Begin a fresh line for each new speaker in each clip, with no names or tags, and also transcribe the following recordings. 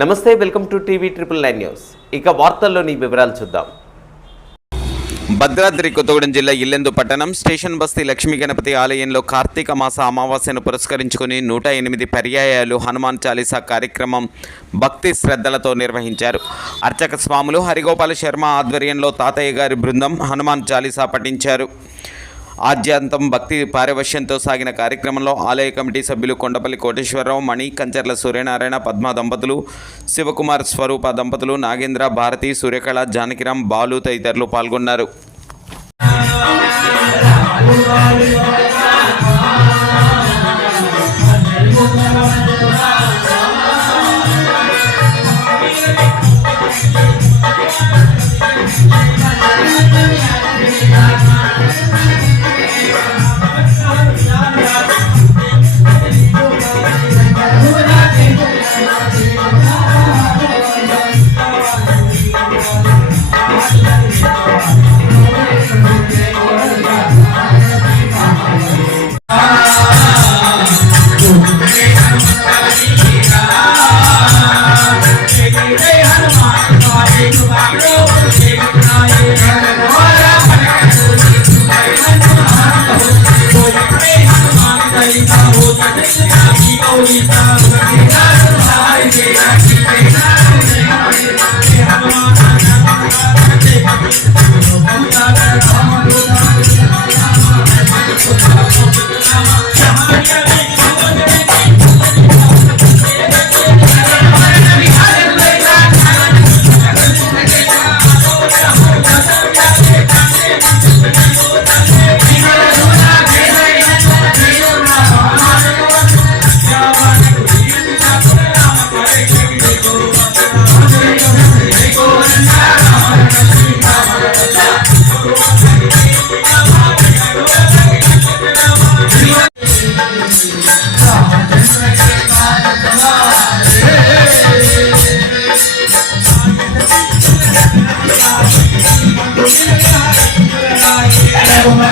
నమస్తే welcome to TV triple nine news. ఇక వార్తల్లోని వివరాలు చూద్దాం.
భద్రాద్రి కొత్తగూడెం జిల్లా ఇల్లెందు పట్టణం స్టేషన్ బస్తీ లక్ష్మీ గణపతి ఆలయంలో కార్తీక మాస అమావాస్యను పురస్కరించుకుని నూట ఎనిమిది పర్యాయాలు హనుమాన్ చాలీసా కార్యక్రమం భక్తి శ్రద్ధలతో నిర్వహించారు. అర్చక స్వాములు హరిగోపాల శర్మ ఆధ్వర్యంలో తాతయ్య గారి బృందం హనుమాన్ చాలీసా పఠించారు. ఆద్యాంతం భక్తి పారవశ్యంతో సాగిన కార్యక్రమంలో ఆలయ కమిటీ సభ్యులు కొండపల్లి కోటేశ్వరరావు మణి కంచర్ల సూర్యనారాయణ పద్మ దంపతులు శివకుమార్ స్వరూప దంపతులు నాగేంద్ర భారతి సూర్యకళ జానకిరామ్ బాలు తదితరులు పాల్గొన్నారు.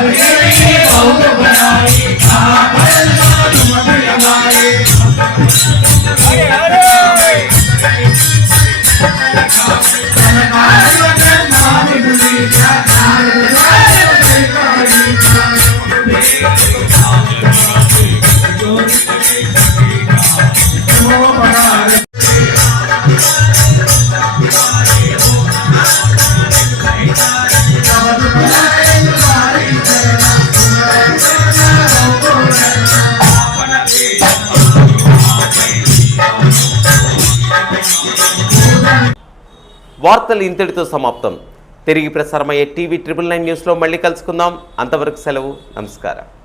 Hallelujah.
వార్తలు ఇంతటితో సమాప్తం. తిరిగి ప్రసారమయ్యే టీవీ ట్రిపుల్ నైన్ న్యూస్లో మళ్ళీ కలుసుకుందాం. అంతవరకు సెలవు. నమస్కారం.